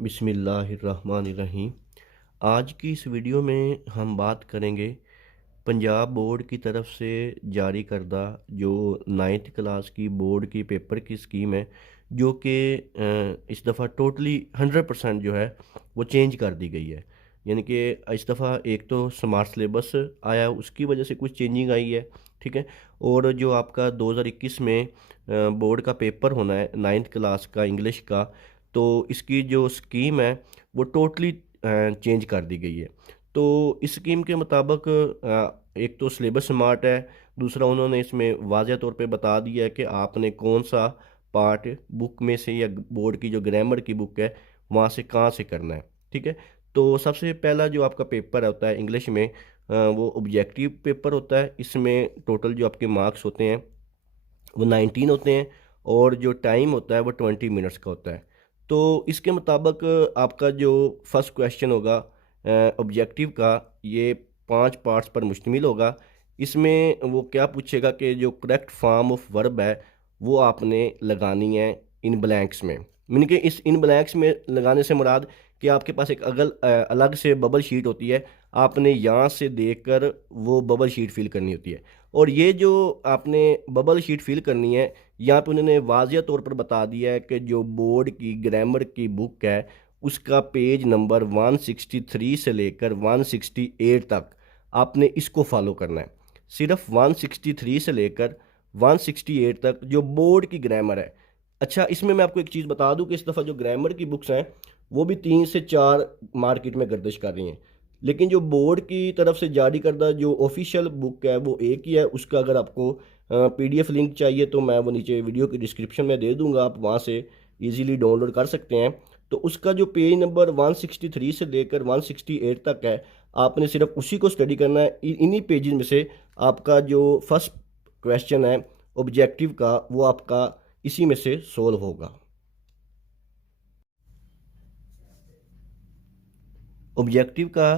बिस्मिल्लाहिर्रहमानिर्रहीम। आज की इस वीडियो में हम बात करेंगे पंजाब बोर्ड की तरफ से जारी करदा जो 9th क्लास की बोर्ड की पेपर की स्कीम है, जो कि इस दफ़ा टोटली 100% जो है वो चेंज कर दी गई है। यानी कि इस दफ़ा एक तो स्मार्ट सिलेबस आया, उसकी वजह से कुछ चेंजिंग आई है, ठीक है। और जो आपका 2021 में बोर्ड का पेपर होना है 9th क्लास का इंग्लिश का, तो इसकी जो स्कीम है वो टोटली चेंज कर दी गई है। तो इस स्कीम के मुताबिक एक तो सिलेबस स्मार्ट है, दूसरा उन्होंने इसमें वाज़ह तौर पे बता दिया है कि आपने कौन सा पार्ट बुक में से या बोर्ड की जो ग्रामर की बुक है वहाँ से कहाँ से करना है, ठीक है। तो सबसे पहला जो आपका पेपर होता है इंग्लिश में, वो ऑब्जेक्टिव पेपर होता है। इसमें टोटल जो आपके मार्क्स होते हैं वो 19 होते हैं, और जो टाइम होता है वो 20 मिनट्स का होता है। तो इसके मुताबिक आपका जो फर्स्ट क्वेश्चन होगा ऑब्जेक्टिव का, ये 5 पार्ट्स पर मुश्तमिल होगा। इसमें वो क्या पूछेगा कि जो करेक्ट फॉर्म ऑफ वर्ब है वो आपने लगानी है इन ब्लैंक्स में। मीन कि इस इन ब्लैंक्स में लगाने से मुराद कि आपके पास एक अलग से बबल शीट होती है, आपने यहाँ से देखकर वो बबल शीट फिल करनी होती है। और ये जो आपने बबल शीट फिल करनी है, यहाँ पे उन्होंने वाज़िया तौर पर बता दिया है कि जो बोर्ड की ग्रामर की बुक है उसका पेज नंबर 163 से लेकर 168 तक आपने इसको फॉलो करना है। सिर्फ 163 से लेकर 168 तक जो बोर्ड की ग्रामर है। अच्छा, इसमें मैं आपको एक चीज़ बता दूं कि इस दफ़ा जो ग्रामर की बुक्स हैं वो भी 3 से 4 मार्केट में गर्दिश कर रही हैं, लेकिन जो बोर्ड की तरफ से जारी करदा जो ऑफिशियल बुक है वो एक ही है। उसका अगर आपको पीडीएफ लिंक चाहिए तो मैं वो नीचे वीडियो की डिस्क्रिप्शन में दे दूंगा, आप वहाँ से इजीली डाउनलोड कर सकते हैं। तो उसका जो पेज नंबर 163 से लेकर 168 तक है, आपने सिर्फ उसी को स्टडी करना है। इन्हीं पेजेस में से आपका जो फर्स्ट क्वेश्चन है ऑब्जेक्टिव का वो आपका इसी में से सोल्व होगा। ऑब्जेक्टिव का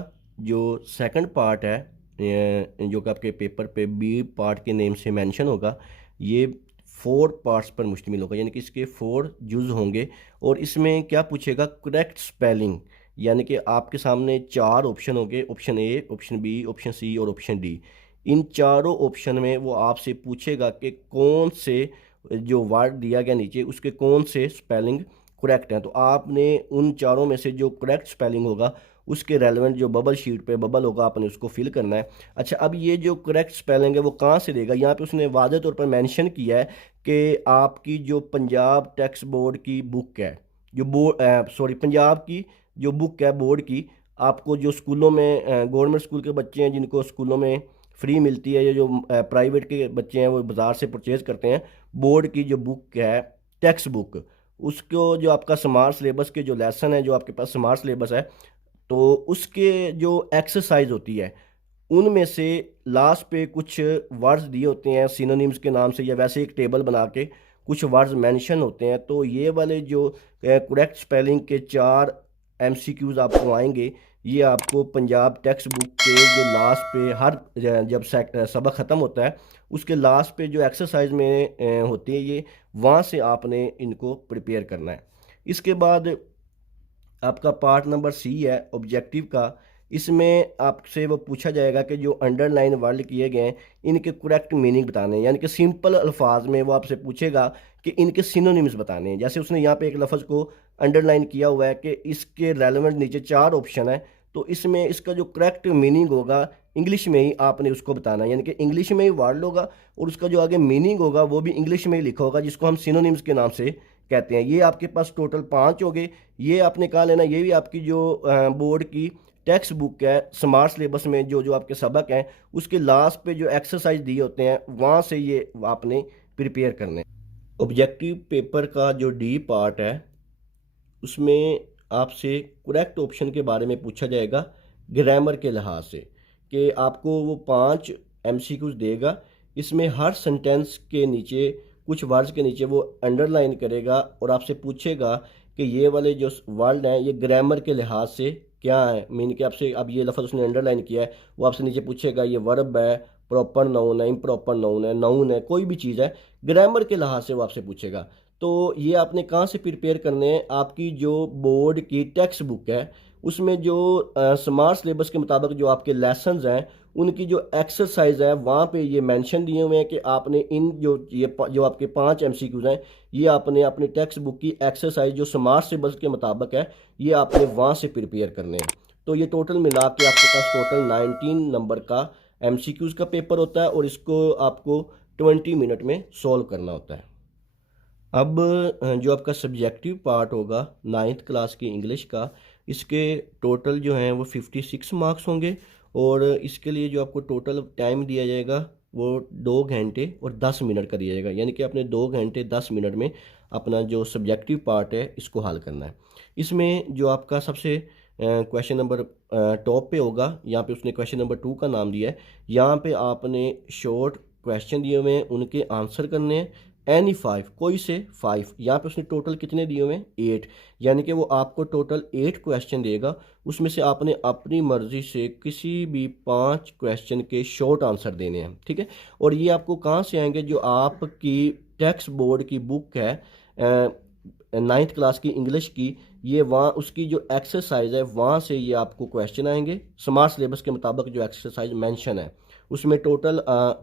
जो सेकंड पार्ट है, जो कि आपके पेपर पे बी पार्ट के नेम से मेंशन होगा, ये 4 पार्ट्स पर मुश्तमिल होगा, यानी कि इसके 4 जुज होंगे। और इसमें क्या पूछेगा, करेक्ट स्पेलिंग। यानी कि आपके सामने 4 ऑप्शन होंगे, option A, option B, option C और ऑप्शन डी। इन चारों ऑप्शन में वो आपसे पूछेगा कि कौन से जो वर्ड दिया गया नीचे उसके कौन से स्पेलिंग करेक्ट हैं। तो आपने उन चारों में से जो करेक्ट स्पेलिंग होगा उसके रेलेवेंट जो बबल शीट पे बबल होगा आपने उसको फिल करना है। अच्छा, अब ये जो करेक्ट स्पेलिंग है वो कहाँ से देगा, यहाँ पे उसने वाज़े तौर पर मेंशन किया है कि आपकी जो पंजाब टैक्स बोर्ड की बुक है, जो बोर्ड सॉरी पंजाब की जो बुक है बोर्ड की, आपको जो स्कूलों में गवर्नमेंट स्कूल के बच्चे हैं जिनको स्कूलों में फ्री मिलती है, या जो प्राइवेट के बच्चे हैं वो बाज़ार से परचेज़ करते हैं, बोर्ड की जो बुक है टेक्स्ट बुक, उसको जो आपका स्मार्ट सिलेबस के जो लेसन है, जो आपके पास स्मार्ट सिलेबस है, तो उसके जो एक्सरसाइज होती है उनमें से लास्ट पे कुछ वर्ड्स दिए होते हैं सिनोनिम्स के नाम से, या वैसे एक टेबल बना के कुछ वर्ड्स मेंशन होते हैं। तो ये वाले जो करेक्ट स्पेलिंग के 4 एमसीक्यूज आपको आएंगे, ये आपको पंजाब टेक्स्ट बुक के जो लास्ट पे हर जब सबक ख़त्म होता है उसके लास्ट पे जो एक्सरसाइज में होती है, ये वहाँ से आपने इनको प्रिपेयर करना है। इसके बाद आपका पार्ट नंबर सी है ऑब्जेक्टिव का। इसमें आपसे वो पूछा जाएगा कि जो अंडरलाइन वर्ड किए गए हैं इनके करेक्ट मीनिंग बताने हैं, यानी कि सिंपल अल्फाज में वो आपसे पूछेगा कि इनके सिनोनिम्स बताने हैं। जैसे उसने यहाँ पे एक लफ्ज़ को अंडरलाइन किया हुआ है कि इसके रेलेवेंट नीचे 4 ऑप्शन है, तो इसमें इसका जो करेक्ट मीनिंग होगा इंग्लिश में ही आपने उसको बताना है, यानी कि इंग्लिश में ही वर्ड होगा और उसका जो आगे मीनिंग होगा वो भी इंग्लिश में ही लिखा होगा, जिसको हम सिनोनिम्स के नाम से कहते हैं। ये आपके पास टोटल 5 हो गए। ये आपने कहा लेना, ये भी आपकी जो बोर्ड की टेक्स्ट बुक है स्मार्ट सिलेबस में जो जो आपके सबक हैं उसके लास्ट पे जो एक्सरसाइज दिए होते हैं वहाँ से ये आपने प्रिपेयर करने हैं। ऑब्जेक्टिव पेपर का जो डी पार्ट है उसमें आपसे करेक्ट ऑप्शन के बारे में पूछा जाएगा ग्रामर के लिहाज से, कि आपको वो 5 एमसीक्यूज देगा। इसमें हर सेंटेंस के नीचे कुछ वर्ड्स के नीचे वो अंडरलाइन करेगा और आपसे पूछेगा कि ये वाले जो वर्ड हैं ये ग्रामर के लिहाज से क्या है। मीन कि आपसे अब ये लफ्ज़ उसने अंडरलाइन किया है, वो आपसे नीचे पूछेगा ये वर्ब है, प्रॉपर नाउन है, इम्प्रॉपर नाउन है, कोई भी चीज़ है, ग्रामर के लिहाज से वो आपसे पूछेगा। तो ये आपने कहाँ से प्रिपेयर करने हैं, आपकी जो बोर्ड की टेक्स्ट बुक है उसमें जो स्मार्ट सिलेबस के मुताबिक जो आपके लेसन्स हैं उनकी जो एक्सरसाइज है वहाँ पे ये मेंशन दिए हुए हैं कि आपने इन जो आपके 5 एमसीक्यूज हैं ये आपने अपनी टेक्स्ट बुक की एक्सरसाइज जो स्मार्ट सिलेबस के मुताबिक है ये आपने वहाँ से प्रिपेयर करने हैं। तो ये टोटल मिला के आपके पास टोटल 19 नंबर का एमसीक्यूज का पेपर होता है और इसको आपको 20 मिनट में सॉल्व करना होता है। अब जो आपका सब्जेक्टिव पार्ट होगा 9th क्लास की इंग्लिश का, इसके टोटल जो हैं वो 56 मार्क्स होंगे और इसके लिए जो आपको टोटल टाइम दिया जाएगा वो 2 घंटे और 10 मिनट का दिया जाएगा, यानी कि आपने 2 घंटे 10 मिनट में अपना जो सब्जेक्टिव पार्ट है इसको हल करना है। इसमें जो आपका सबसे क्वेश्चन नंबर टॉप पे होगा, यहाँ पे उसने क्वेश्चन नंबर 2 का नाम दिया है। यहाँ पे आपने शॉर्ट क्वेश्चन दिए हुए हैं, उनके आंसर करने हैं, एनी 5 कोई से 5। यहाँ पे उसने टोटल कितने दिए हुए हैं 8, यानी कि वो आपको टोटल 8 क्वेश्चन देगा, उसमें से आपने अपनी मर्जी से किसी भी 5 क्वेश्चन के शॉर्ट आंसर देने हैं, ठीक है। और ये आपको कहाँ से आएंगे, जो आपकी टेक्स्ट बोर्ड की बुक है 9th क्लास की इंग्लिश की, ये वहाँ उसकी जो एक्सरसाइज है वहाँ से ये आपको क्वेश्चन आएंगे स्मार्ट सिलेबस के मुताबिक जो एक्सरसाइज मेंशन है उसमें टोटल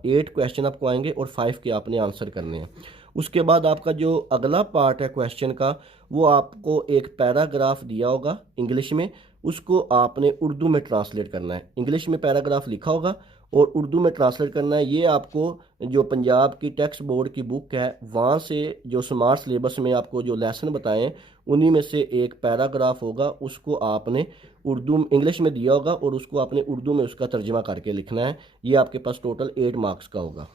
8 क्वेश्चन आपको आएंगे और 5 के आपने आंसर करने हैं। उसके बाद आपका जो अगला पार्ट है क्वेश्चन का वो आपको एक पैराग्राफ दिया होगा इंग्लिश में, उसको आपने उर्दू में ट्रांसलेट करना है। इंग्लिश में पैराग्राफ लिखा होगा और उर्दू में ट्रांसलेट करना है। ये आपको जो पंजाब की टेक्स्ट बोर्ड की बुक है वहाँ से जो स्मार्ट सिलेबस में आपको जो लेसन बताए हैं उन्हीं में से एक पैराग्राफ होगा, उसको आपने उर्दू इंग्लिश में दिया होगा और उसको आपने उर्दू में उसका तर्जमा करके लिखना है। ये आपके पास टोटल 8 मार्क्स का होगा।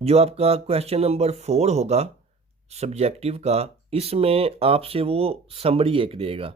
जो आपका क्वेश्चन नंबर 4 होगा सब्जेक्टिव का, इसमें आपसे वो समरी एक देगा,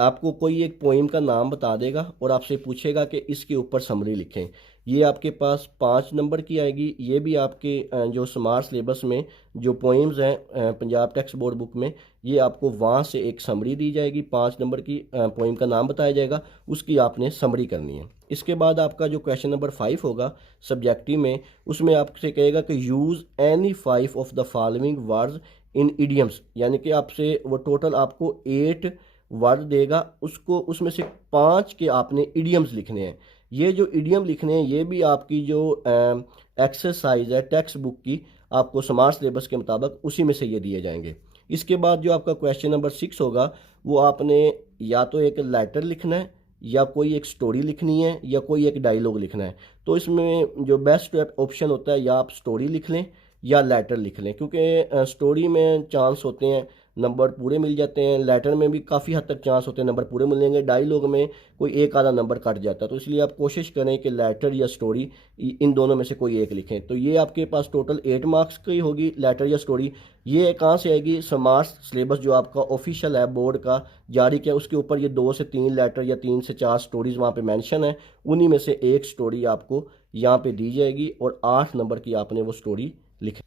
आपको कोई एक पोइम का नाम बता देगा और आपसे पूछेगा कि इसके ऊपर समरी लिखें। ये आपके पास 5 नंबर की आएगी। ये भी आपके जो स्मार्ट सिलेबस में जो पोइम्स हैं पंजाब टेक्स्ट बोर्ड बुक में, ये आपको वहाँ से एक समरी दी जाएगी, 5 नंबर की पोइम का नाम बताया जाएगा, उसकी आपने समरी करनी है। इसके बाद आपका जो क्वेश्चन नंबर 5 होगा सब्जेक्टिव में, उसमें आपसे कहेगा कि use any 5 of the following words in idioms, यानी कि आपसे वो टोटल आपको 8 वर्ड देगा, उसको उसमें से 5 के आपने इडियम्स लिखने हैं। ये जो इडियम लिखने हैं ये भी आपकी जो एक्सरसाइज है टेक्स्ट बुक की, आपको स्मार्ट सिलेबस के मुताबिक उसी में से ये दिए जाएंगे। इसके बाद जो आपका क्वेश्चन नंबर 6 होगा वो आपने या तो एक लेटर लिखना है या कोई एक स्टोरी लिखनी है या कोई एक डायलॉग लिखना है। तो इसमें जो बेस्ट ऑप्शन होता है या आप स्टोरी लिख लें या लेटर लिख लें, क्योंकि स्टोरी में चांस होते हैं नंबर पूरे मिल जाते हैं, लेटर में भी काफ़ी हद तक चांस होते हैं नंबर पूरे मिलेंगे, डायलॉग में कोई एक आधा नंबर कट जाता है। तो इसलिए आप कोशिश करें कि लेटर या स्टोरी इन दोनों में से कोई एक लिखें। तो ये आपके पास टोटल 8 मार्क्स की होगी लेटर या स्टोरी। ये कहाँ से आएगी, स्मार्ट सिलेबस जो आपका ऑफिशियल है बोर्ड का जारी किया उसके ऊपर ये 2 से 3 लेटर या 3 से 4 स्टोरीज वहाँ पे मेंशन है, उन्हीं में से एक स्टोरी आपको यहाँ पे दी जाएगी और 8 नंबर की आपने वो स्टोरी लिखी।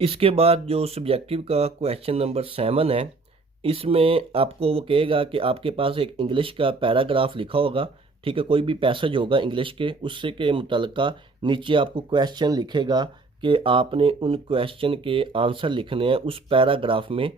इसके बाद जो सब्जेक्टिव का क्वेश्चन नंबर 7 है, इसमें आपको वो कहेगा कि आपके पास एक इंग्लिश का पैराग्राफ लिखा होगा, ठीक है, कोई भी पैसेज होगा इंग्लिश के, उससे के मुतल्लिका नीचे आपको क्वेश्चन लिखेगा कि आपने उन क्वेश्चन के आंसर लिखने हैं उस पैराग्राफ में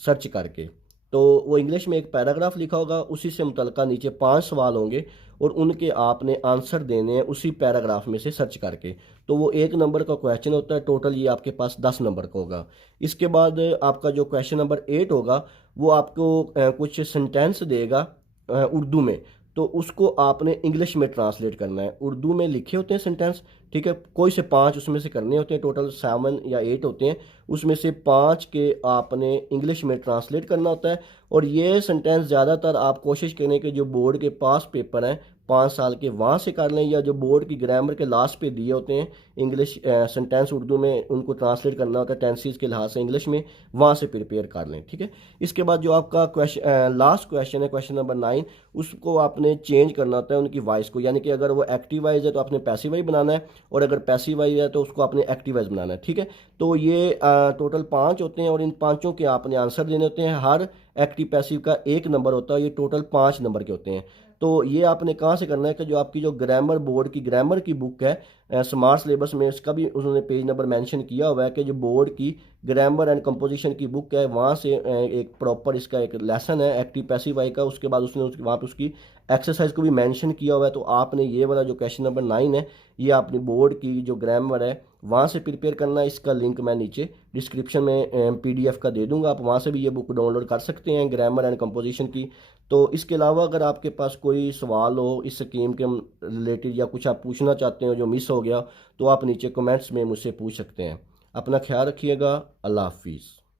सर्च करके। तो वो इंग्लिश में एक पैराग्राफ लिखा होगा, उसी से मुतल्लिका नीचे 5 सवाल होंगे और उनके आपने आंसर देने हैं उसी पैराग्राफ में से सर्च करके। तो वो 1 नंबर का क्वेश्चन होता है, टोटल ये आपके पास 10 नंबर का होगा। इसके बाद आपका जो क्वेश्चन नंबर 8 होगा वो आपको कुछ सेंटेंस देगा उर्दू में, तो उसको आपने इंग्लिश में ट्रांसलेट करना है। उर्दू में लिखे होते हैं सेंटेंस, ठीक है, कोई से 5 उसमें से करने होते हैं, टोटल 7 या 8 होते हैं, उसमें से 5 के आपने इंग्लिश में ट्रांसलेट करना होता है। और ये सेंटेंस ज़्यादातर आप कोशिश करें कि जो बोर्ड के पास पेपर हैं 5 साल के वहाँ से कर लें, या जो बोर्ड की ग्रामर के लास्ट पे दिए होते हैं इंग्लिश सेंटेंस उर्दू में उनको ट्रांसलेट करना होता है टेंसेस के लिहाज से इंग्लिश में, वहाँ से प्रिपेयर कर लें, ठीक है। इसके बाद जो आपका लास्ट क्वेश्चन है क्वेश्चन नंबर 9, उसको आपने चेंज करना होता है उनकी वॉइस को, यानी कि अगर वो एक्टिव वॉइस है तो आपने पैसिव वॉइस बनाना है और अगर पैसिव वॉइस है तो उसको आपने एक्टिव वॉइस बनाना है, ठीक है। तो ये टोटल 5 होते हैं और इन 5 के आपने आंसर देने होते हैं। हर एक्टिव पैसिव का एक नंबर होता है, ये टोटल 5 नंबर के होते हैं। तो ये आपने कहाँ से करना है कि जो आपकी जो ग्रामर बोर्ड की ग्रामर की बुक है स्मार्ट सिलेबस में, इसका भी उन्होंने पेज नंबर मेंशन किया हुआ है कि जो बोर्ड की ग्रामर एंड कंपोजिशन की बुक है वहाँ से एक प्रॉपर इसका एक लेसन है एक्टिव पैसिव वाई का, उसके बाद उसने वहाँ पे उसकी एक्सरसाइज को भी मेंशन किया हुआ है। तो आपने ये वाला जो क्वेश्चन नंबर 9 है ये अपनी बोर्ड की जो ग्रामर है वहाँ से प्रिपेयर करना है। इसका लिंक मैं नीचे डिस्क्रिप्शन में पीडीएफ का दे दूंगा, आप वहाँ से भी ये बुक डाउनलोड कर सकते हैं ग्रामर एंड कंपोजिशन की। तो इसके अलावा अगर आपके पास कोई सवाल हो इस स्कीम के रिलेटेड या कुछ आप पूछना चाहते हो जो मिस हो गया, तो आप नीचे कमेंट्स में मुझसे पूछ सकते हैं। अपना ख्याल रखिएगा। अल्लाह हाफिज़।